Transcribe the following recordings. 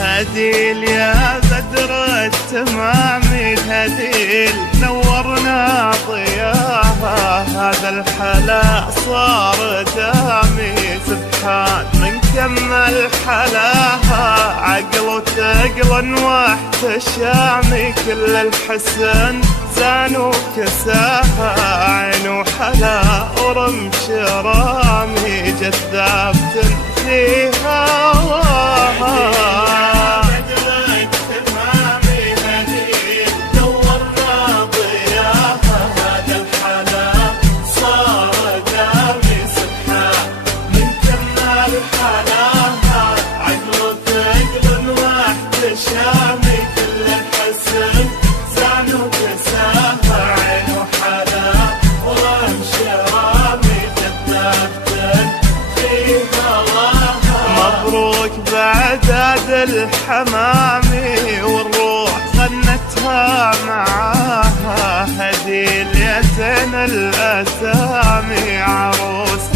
هديل يا بدر التمام الهديل نورنا ضياها، هذا الحلا صار دامي سبحان من كمل حلاها، عقل وثقل واحتشامي كل الحسن زان وكساها، عين وحلا ورمش رامي جذاب فيها شامي كل الحسن زان وكساها، عين وحلا ورمش رامي جذابتن في هواها. مبروك بعداد الحمامي والروح غنتها معاها، هديل يا زين الأسامي عروس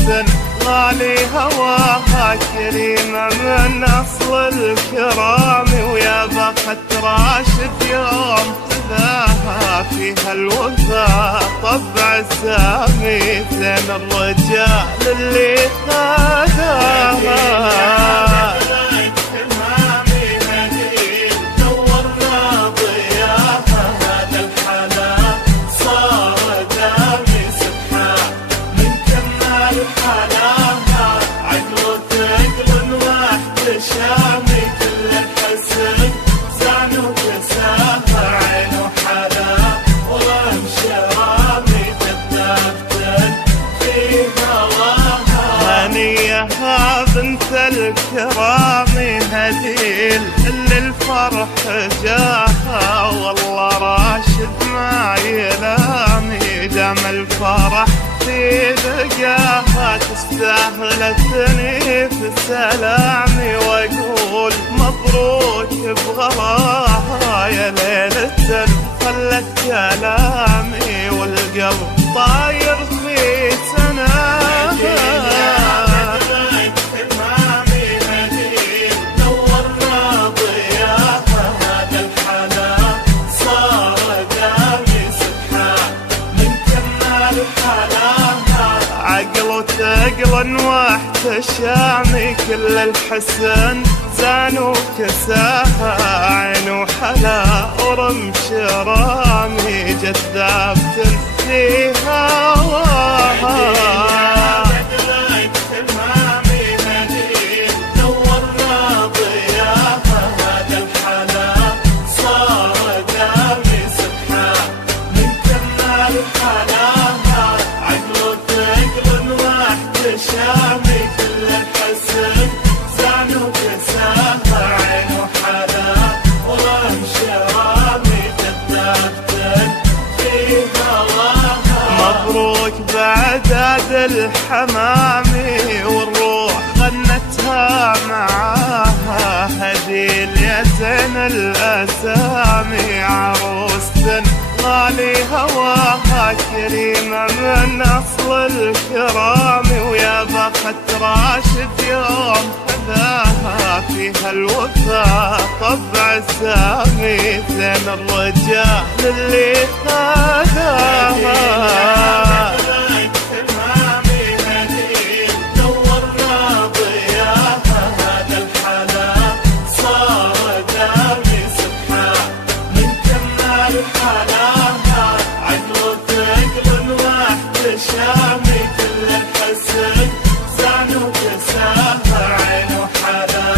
غالي هواها، كريمة من أصل الكرام ويا بخت راشد يوم خذاها، فيها الوفا طبع سامي زين الرجال اللي خذاها. شامي كل الحسن زان وكساها، عين وحلا ورمش رامي جذابتن في هواها. هنيها بنت الكرام هديل اللي الفرح جاها، والله راشد ما يلامي دام الفرح في لقاها، تستاهل الثني في سلامي واقول مبروك بغلاها، يا ليلة خلت كلامي والقلب طاير في سناها. عقل وثقل واحتشامي كل الحسن زان وكساها، عين وحلا ورمش رامي جذابتن في هواها. شامي كل الحسن زان وكساها، عين وحلا ورمش رامي جذابتن في هواها. مبروك بعداد الحمامي والروح غنتها معاها، هديل يا زين الأسامي عروس غالي هواها، كريمة من أصل الكرام ويا بخت راشد يوم خذاها، فيها الوفا طبع سامي زين الرجال اللي خذاها. شامي كل الحسن زان وكساها، عين وحلا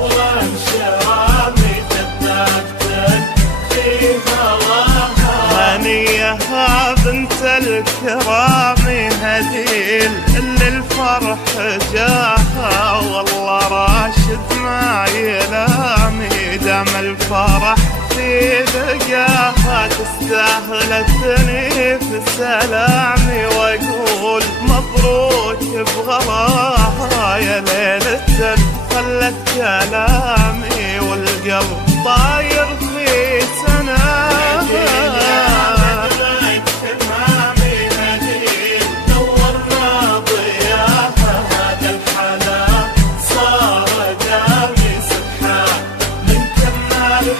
ورمش رامي جذابتن في هواها. هنيها بنت الكرام هديل اللي الفرح جاها، والله راشد ما يلامي دام الفرح في لقاها، تستاهل الثني في سلامي واقول مبروك بغلاها، يا ليلة خلت كلامي والقلب طاير في سناها.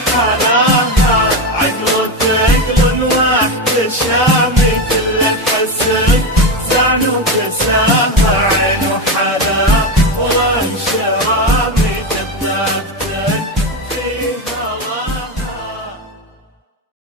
حلاها عقل ثقل واحتشامي كله حسن زعل وكسامة